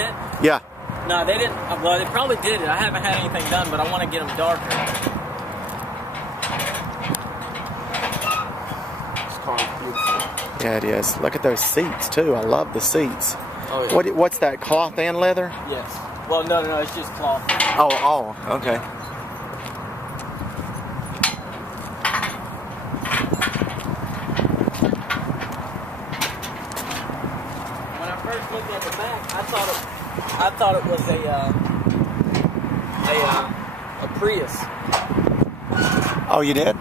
tint? Yeah. No, they didn't. Well, they probably did it. I haven't had anything done, but I want to get them darker. This car is beautiful. Yeah, it is. Look at those seats too. I love the seats. Oh, yeah. What's that, cloth and leather? Yes. Well, no, it's just cloth. Oh, okay. When I first looked at the back, I thought it was a Prius. Oh, you did?